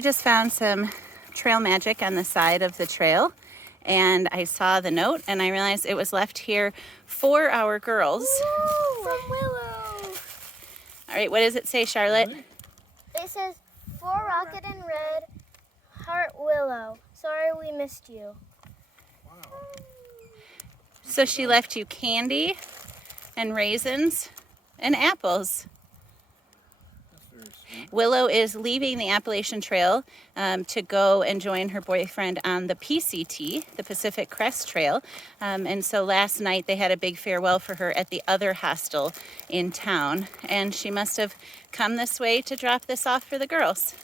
we just found some trail magic on the side of the trail, and I saw the note and I realized it was left here for our girls. Ooh, from Willow. All right, what does it say, Charlotte? It says, "For Rocket and Red, Heart Willow. Sorry we missed you." Wow. So she left you candy and raisins and apples. That's very sweet. Willow is leaving the Appalachian Trail to go and join her boyfriend on the PCT, the Pacific Crest Trail. And so last night they had a big farewell for her at the other hostel in town. And she must have come this way to drop this off for the girls.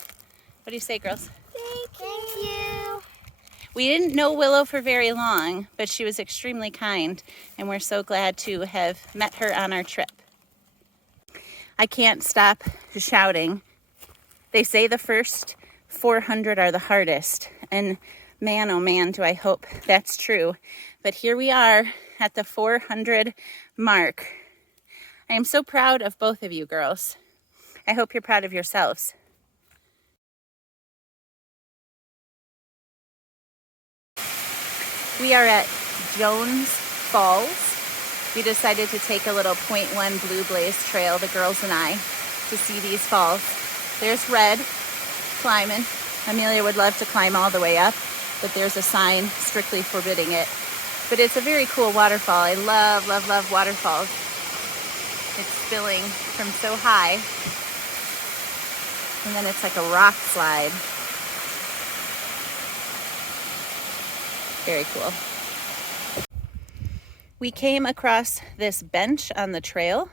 What do you say, girls? Thank you. We didn't know Willow for very long, but she was extremely kind, and we're so glad to have met her on our trip. I can't stop shouting. They say the first 400 are the hardest, and man, oh man, do I hope that's true. But here we are at the 400 mark. I am so proud of both of you girls. I hope you're proud of yourselves. We are at Jones Falls. We decided to take a little 0.1 Blue Blaze trail, the girls and I, to see these falls. There's Red climbing. Amelia would love to climb all the way up, but there's a sign strictly forbidding it. But it's a very cool waterfall. I love, love, love waterfalls. It's spilling from so high. And then it's like a rock slide. Very cool. We came across this bench on the trail.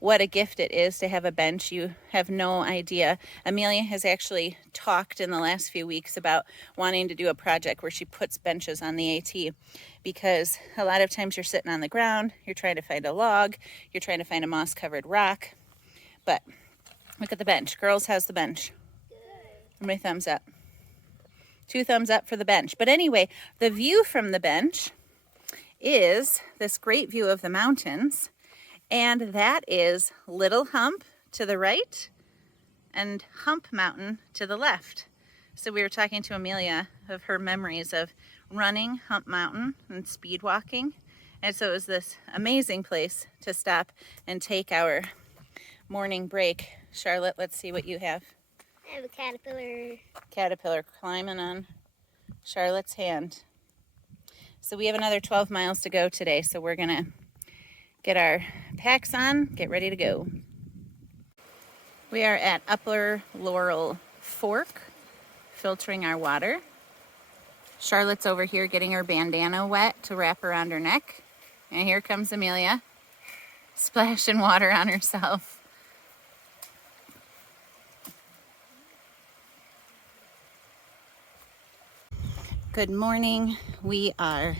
What a gift it is to have a bench. You have no idea. Amelia has actually talked in the last few weeks about wanting to do a project where she puts benches on the AT, because a lot of times you're sitting on the ground, you're trying to find a log, you're trying to find a moss-covered rock. But look at the bench. Girls, how's the bench? Good. How many thumbs up? 2 thumbs up for the bench. But anyway, the view from the bench is this great view of the mountains, and that is Little Hump to the right and Hump Mountain to the left. So we were talking to Amelia of her memories of running Hump Mountain and speed walking, and so it was this amazing place to stop and take our morning break. Charlotte, let's see what you have. I have a caterpillar. Caterpillar climbing on Charlotte's hand. So we have another 12 miles to go today, so we're gonna get our packs on, get ready to go. We are at Upper Laurel Fork, filtering our water. Charlotte's over here getting her bandana wet to wrap around her neck. And here comes Amelia, splashing water on herself. Good morning. We are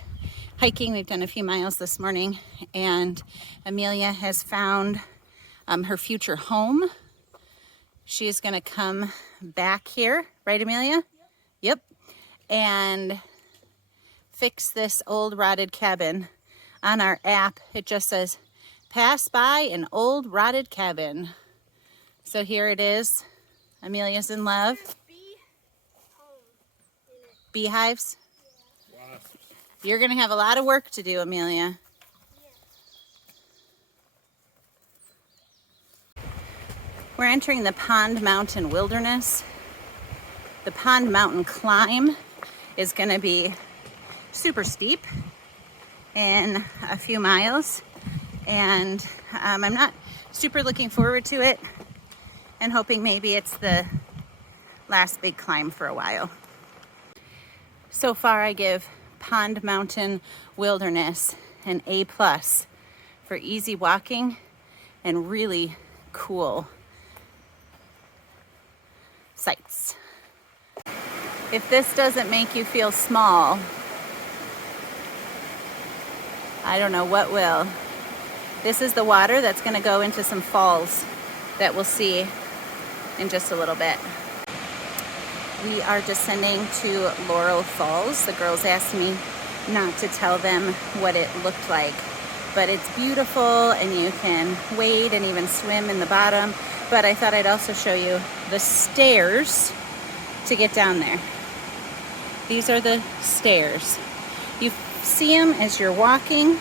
hiking. We've done a few miles this morning, and Amelia has found her future home. She is going to come back here, right, Amelia? Yep. And fix this old rotted cabin. On our app, it just says, "Pass by an old rotted cabin." So here it is. Amelia's in love. Beehives? Wow. You're going to have a lot of work to do, Amelia. We're entering the Pond Mountain Wilderness. The Pond Mountain climb is going to be super steep in a few miles, and I'm not super looking forward to it, and hoping maybe it's the last big climb for a while. So far, I give Pond Mountain Wilderness an A+ for easy walking and really cool sights. If this doesn't make you feel small, I don't know what will. This is the water that's going to go into some falls that we'll see in just a little bit. We are descending to Laurel Falls. The girls asked me not to tell them what it looked like, but it's beautiful and you can wade and even swim in the bottom. But I thought I'd also show you the stairs to get down there. These are the stairs. You see them as you're walking,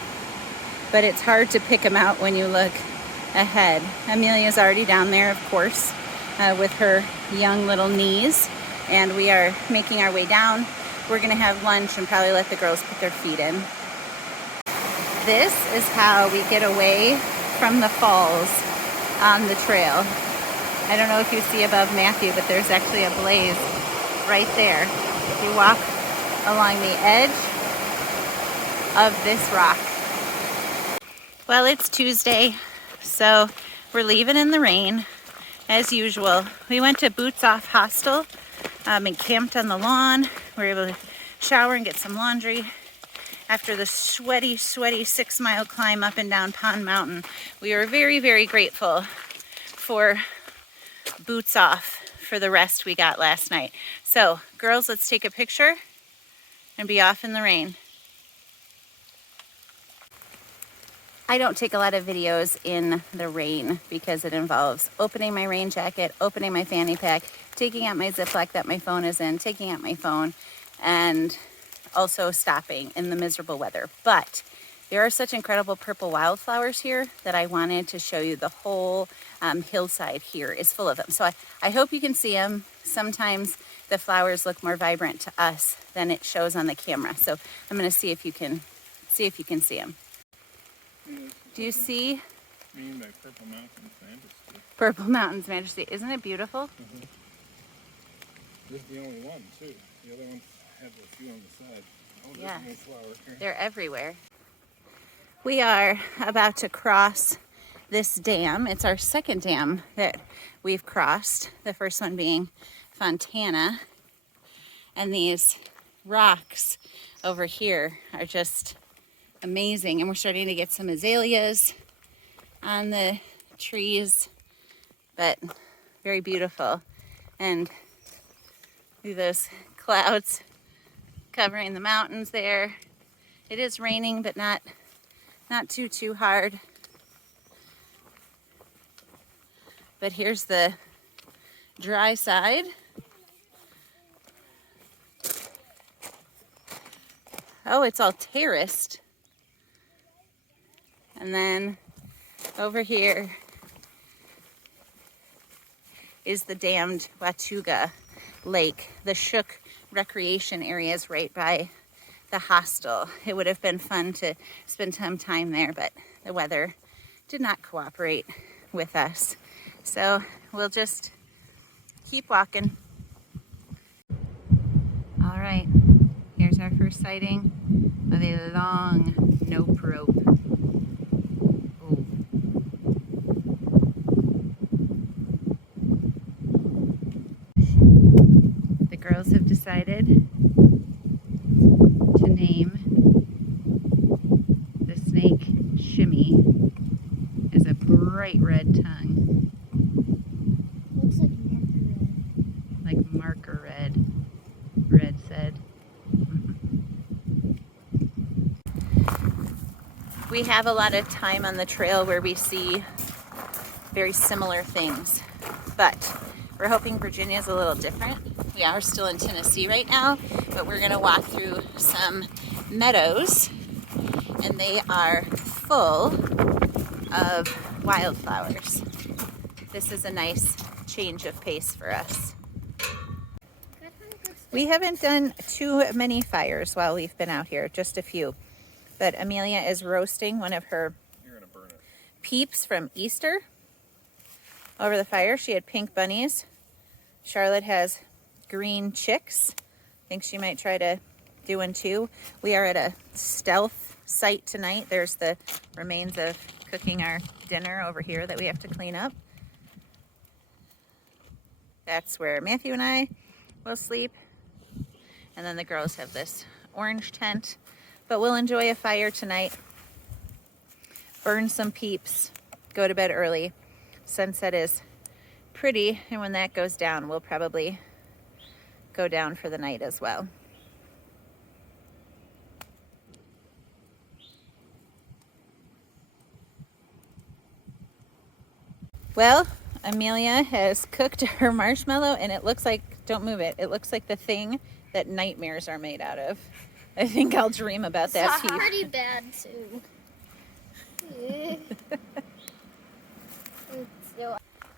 but it's hard to pick them out when you look ahead. Amelia's already down there, of course, with her young little knees, and we are making our way down. We're gonna have lunch and probably let the girls put their feet in. This is how we get away from the falls on the trail. I don't know if you see above Matthew, but there's actually a blaze right there. You walk along the edge of this rock. Well, it's Tuesday, so we're leaving in the rain as usual. We went to Boots Off Hostel and camped on the lawn. We were able to shower and get some laundry. After the sweaty 6-mile climb up and down Pond Mountain, we were very, very grateful for Boots Off for the rest we got last night. So, girls, let's take a picture and be off in the rain. I don't take a lot of videos in the rain because it involves opening my rain jacket, opening my fanny pack, taking out my Ziploc that my phone is in, taking out my phone, and also stopping in the miserable weather. But there are such incredible purple wildflowers here that I wanted to show you. The whole hillside here is full of them. So I hope you can see them. Sometimes the flowers look more vibrant to us than it shows on the camera. So I'm going to see if you can see them. Do you see? Mean by Purple Mountains Majesty. Purple Mountains Majesty. Isn't it beautiful? Mm-hmm. This is the only one, too. The other ones have a few on the side. Oh, there's Yeah. more flower here. They're everywhere. We are about to cross this dam. It's our second dam that we've crossed. The first one being Fontana. And these rocks over here are just amazing. And we're starting to get some azaleas on the trees, but very beautiful. And those clouds covering the mountains there. It is raining, but not too hard. But here's the dry side. Oh, it's all terraced. And then over here is the dammed Watauga Lake. The Shook recreation area is right by the hostel. It would have been fun to spend some time there, but the weather did not cooperate with us. So we'll just keep walking. All right, here's our first sighting of a long nope rope. Oh. The girls have decided to name the snake Shimmy as a bright red tongue. Looks like marker red. Like marker red, Red said. We have a lot of time on the trail where we see very similar things, but we're hoping Virginia's a little different. We are still in Tennessee right now, but we're gonna walk through some meadows, and they are full of wildflowers. This is a nice change of pace for us. We haven't done too many fires while we've been out here, just a few. But Amelia is roasting one of her You're gonna burn it. peeps from Easter over the fire. She had pink bunnies. Charlotte has green chicks. I think she might try to do one too. We are at a stealth site tonight. There's the remains of cooking our dinner over here that we have to clean up. That's where Matthew and I will sleep. And then the girls have this orange tent. But we'll enjoy a fire tonight. Burn some peeps. Go to bed early. Sunset is pretty, and when that goes down, we'll probably go down for the night as well. Well, Amelia has cooked her marshmallow, and it looks like Don't move it. It looks like the thing that nightmares are made out of. I think I'll dream about that It's teeth. pretty bad too.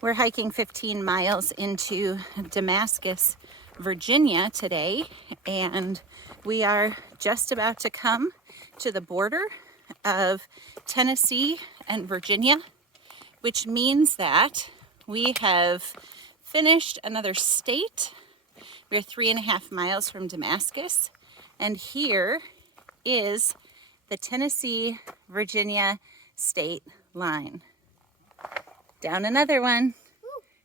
We're hiking 15 miles into Damascus, Virginia today, and we are just about to come to the border of Tennessee and Virginia, which means that we have finished another state. We're 3.5 miles from Damascus, and here is the Tennessee-Virginia state line. Down another one.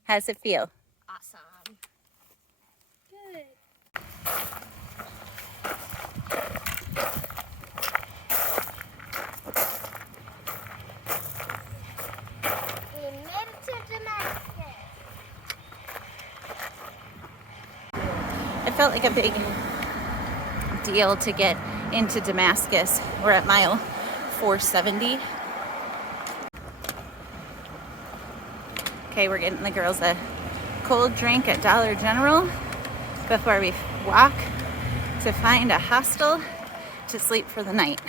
How's it feel? Awesome. Good. We made it to Damascus. It felt like a big deal to get into Damascus. We're at mile 470. Okay, we're getting the girls a cold drink at Dollar General before we walk to find a hostel to sleep for the night.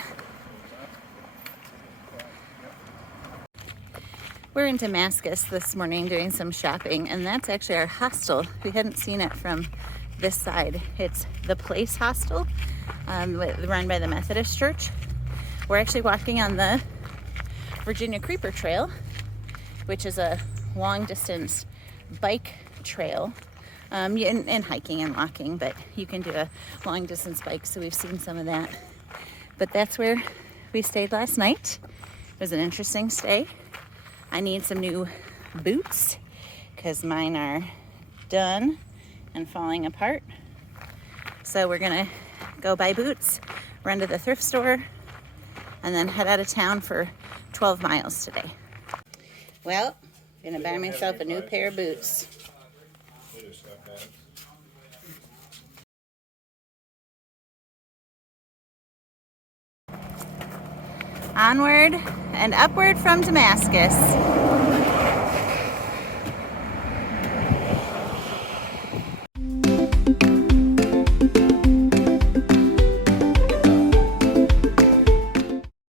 We're in Damascus this morning doing some shopping, and that's actually our hostel. We hadn't seen it from this side. It's the Place Hostel, run by the Methodist Church. We're actually walking on the Virginia Creeper Trail, which is a long distance bike trail, and hiking and walking, but you can do a long distance bike, so we've seen some of that. But that's where we stayed last night. It was an interesting stay. I need some new boots because mine are done and falling apart. So we're gonna go buy boots, run to the thrift store, and then head out of town for 12 miles today. Well, I'm gonna buy myself a new pair of boots. Onward and upward from Damascus.